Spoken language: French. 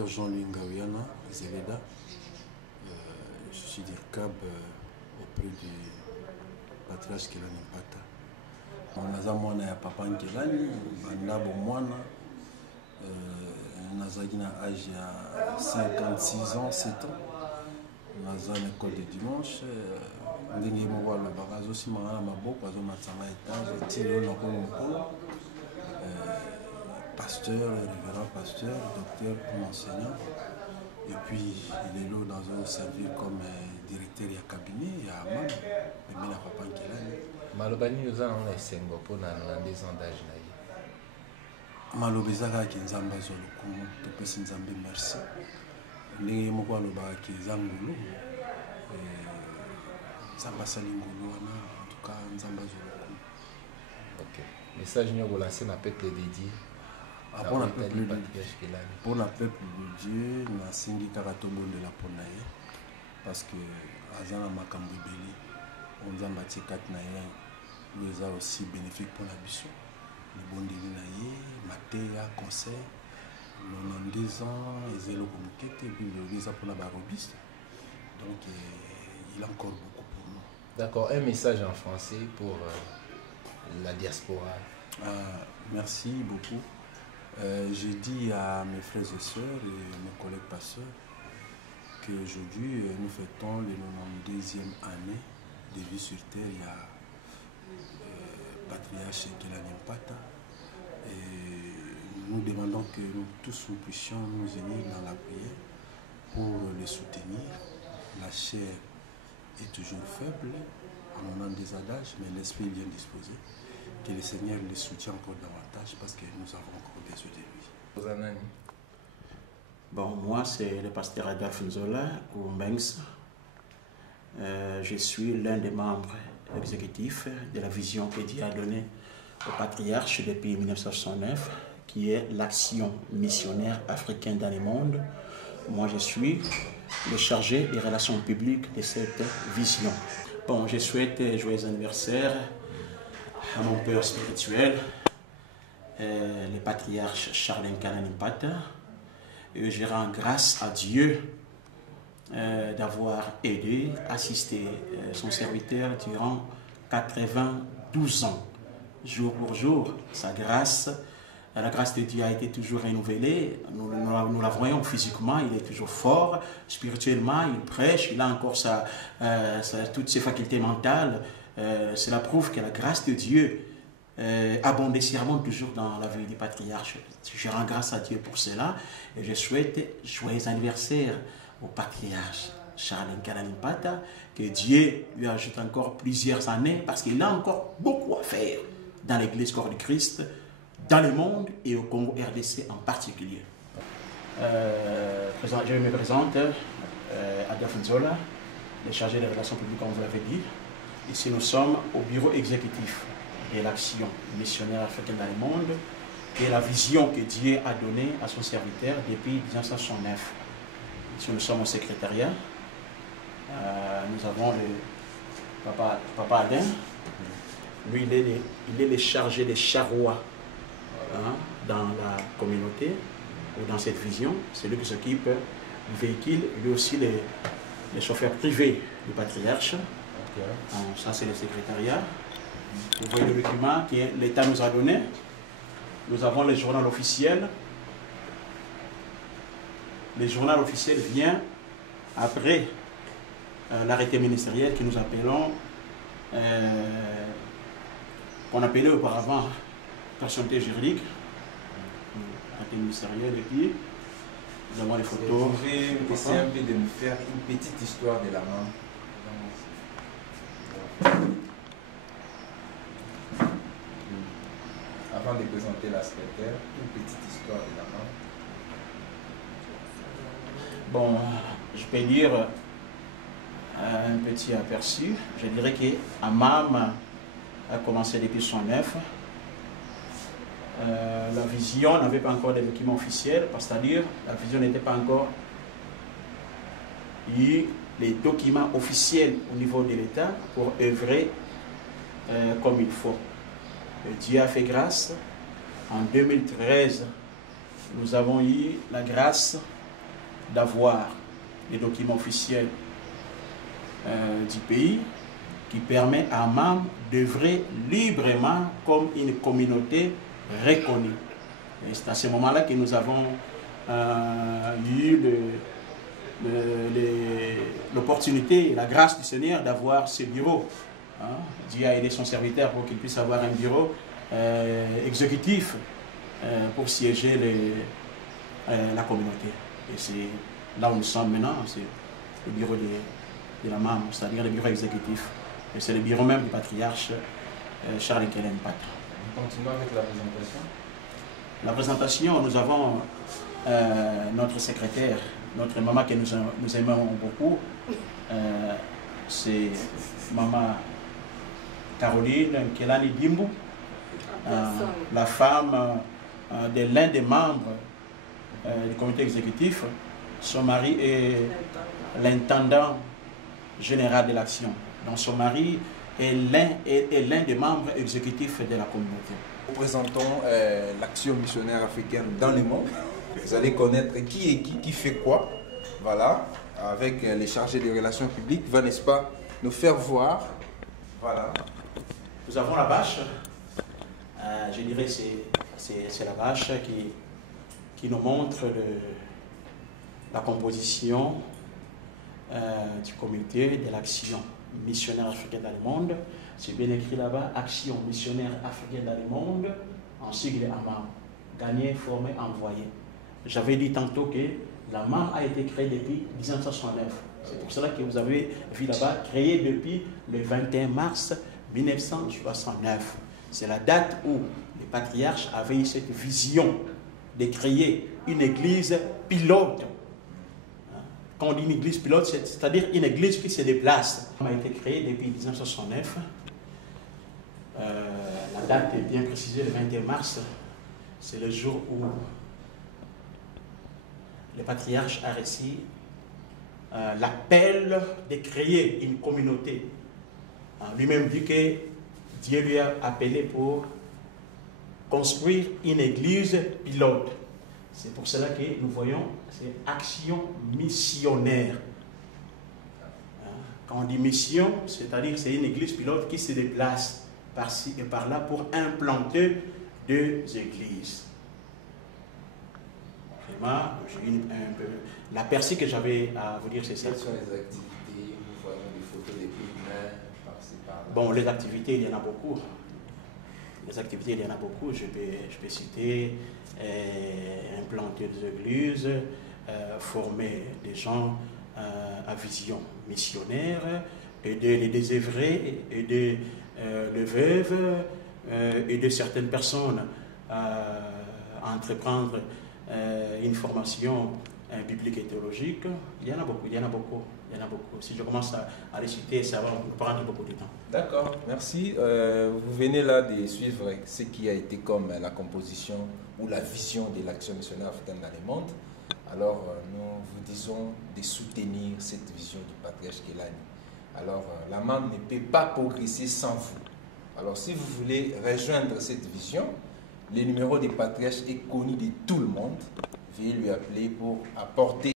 Docteur Jean-Louis Ngaouyana, Zeleda. Je suis du CAB auprès du patriarche Kelani Mpata. Naza mwana ya papa Nkelani, bandabo mwana. Nazaki na âge ya 56 ans, 7 ans. Naza na école de dimanche. Ndenge moko alobaka azosimanga na maboko azomatanga étage etili na nkolo mokolo. Pasteur, révérend pasteur, docteur comme enseignant. Et puis il est là dans un service comme directeur de cabinet à Amman, mais la papa Nkelani. Malobani nous avons les 5 ans pour 92 ans d'âge. Malobezaka ki nzambe azolukumu topesi nzambe merci. Ndenge moko alobaka ki eza ngulu. Nzambe asali ngulu wana en tout cas nzambe azolukumu. Ok. Message nous lancé na peuple dédié. Pour le peuple de Dieu, na singi kaka tobondela pona ye parce que azana makambo ebele onzamba tikati na ye eza aussi bénéfique pour la biso. Le bondeli na ye mateya conseil 92 ans ezelo komukete et puis le eza pour la barobiste. Donc il a encore beaucoup pour nous. D'accord, un message en français pour la diaspora. Merci beaucoup. Je dis à mes frères et sœurs et mes collègues pasteurs qu'aujourd'hui nous fêtons le 92e année de vie sur terre. Il y a patriarche Kelani Mpata et nous demandons que nous tous nous puissions nous unir dans la prière pour les soutenir. La chair est toujours faible en moment des adages, mais l'esprit est bien disposé. Que le Seigneur les soutienne encore davantage parce que nous avons encore besoin de lui. Bon, moi c'est le pasteur Adolphe Nzola ou Mbengs. Je suis l'un des membres exécutifs de la vision que Dieu a donnée au patriarche depuis 1969, qui est l'action missionnaire africaine dans le monde. Moi je suis le chargé des relations publiques de cette vision. Bon, je souhaite joyeux anniversaire à mon père spirituel, le patriarche Charles Kelani Mpata. Et je rends grâce à Dieu d'avoir aidé, assisté son serviteur durant 92 ans, jour pour jour. Sa grâce, la grâce de Dieu a été toujours renouvelée. Nous la voyons physiquement, il est toujours fort. Spirituellement, il prêche, il a encore toutes ses facultés mentales. Cela prouve que la grâce de Dieu abondamment toujours dans la vie du patriarche. Je rends grâce à Dieu pour cela et je souhaite joyeux anniversaire au patriarche Charles Kelani Mpata, que Dieu lui ajoute encore plusieurs années parce qu'il a encore beaucoup à faire dans l'église corps du Christ, dans le monde et au Congo RDC en particulier. Je me présente Adolphe Nzola, le chargé des relations publiques comme vous l'avez dit. Ici nous sommes au bureau exécutif de l'action missionnaire africaine dans le monde et la vision que Dieu a donnée à son serviteur depuis 1969. Ici nous sommes au secrétariat. Nous avons le papa Adin. Lui il est le chargé des charrois dans la communauté ou dans cette vision. C'est lui qui s'occupe du véhicule. Lui aussi le chauffeur privé du patriarche. Ça c'est le secrétariat. Vous voyez le document que l'État nous a donné. Nous avons le journal officiel. Le journal officiel vient après l'arrêté ministériel que nous appelons, qu'on appelait auparavant personnalité juridique. Arrêté ministériel et puis nous avons les photos. Vous pouvez essayer un peu de nous faire une petite histoire de la main. Avant de présenter la secrétaire, une petite histoire de la main. Bon, je peux dire un petit aperçu. Je dirais que Amam a commencé depuis son œuvre. La vision n'avait pas encore de documents officiels, c'est-à-dire la vision n'était pas encore eu les documents officiels au niveau de l'État pour œuvrer comme il faut. Dieu a fait grâce. En 2013, nous avons eu la grâce d'avoir les documents officiels du pays qui permet à un membre d'œuvrer librement comme une communauté reconnue. Et c'est à ce moment-là que nous avons eu l'opportunité et la grâce du Seigneur d'avoir ce bureau. Dieu a aidé son serviteur pour qu'il puisse avoir un bureau exécutif pour siéger la communauté. Et c'est là où nous sommes maintenant, c'est le bureau de la membre, c'est-à-dire le bureau exécutif. Et c'est le bureau même du patriarche Charles Kellen Patra. Nous continuons avec la présentation. La présentation, nous avons notre secrétaire, notre maman que nous aimons beaucoup. C'est maman Caroline Kelani Dimbu, la femme de l'un des membres du comité exécutif. Son mari est l'intendant général de l'action. Donc son mari est l'un des membres exécutifs de la communauté. Nous présentons l'action missionnaire africaine dans le monde. Vous allez connaître qui est qui fait quoi. Voilà, avec les chargés des relations publiques, va, n'est-ce pas, nous faire voir. Voilà. Nous avons la bâche. Je dirais c'est la bâche qui nous montre la composition du comité de l'action missionnaire africaine dans le monde. C'est bien écrit là-bas, action missionnaire africaine dans le monde, en sigle AMAM, gagner, former, envoyer. J'avais dit tantôt que la MAM a été créée depuis 1969. C'est pour cela que vous avez vu là-bas, créée depuis le 21 mars 1969. C'est la date où les patriarches avaient eu cette vision de créer une église pilote. Quand on dit une église pilote, c'est-à-dire une église qui se déplace. Elle a été créée depuis 1969. La date est bien précisée, le 21 mars. C'est le jour où le patriarche a reçu l'appel de créer une communauté. Lui-même dit que Dieu lui a appelé pour construire une église pilote. C'est pour cela que nous voyons, c'est action missionnaire. Quand on dit mission, c'est-à-dire c'est une église pilote qui se déplace par-ci et par-là pour implanter deux églises. Vraiment, l'aperçu que j'avais à vous dire, c'est ça. Quelles sont les activités? Nous voyons des photos des pays par-ci par-là. Bon, les activités, il y en a beaucoup. Les activités, il y en a beaucoup. Je peux citer implanter des églises, former des gens à vision missionnaire, aider les désœuvrés, aider les veuves, aider certaines personnes à entreprendre une formation biblique et théologique. Il y en a beaucoup, il y en a beaucoup. Il y en a beaucoup. Si je commence à les citer, ça va nous prendre beaucoup de temps. D'accord, merci. Vous venez là de suivre ce qui a été comme la composition ou la vision de l'action missionnaire africaine dans le monde. Alors, nous vous disons de soutenir cette vision du patriarche Kelani. Alors, la MAM ne peut pas progresser sans vous. Alors, si vous voulez rejoindre cette vision, le numéro du patriarche est connu de tout le monde. Veuillez lui appeler pour apporter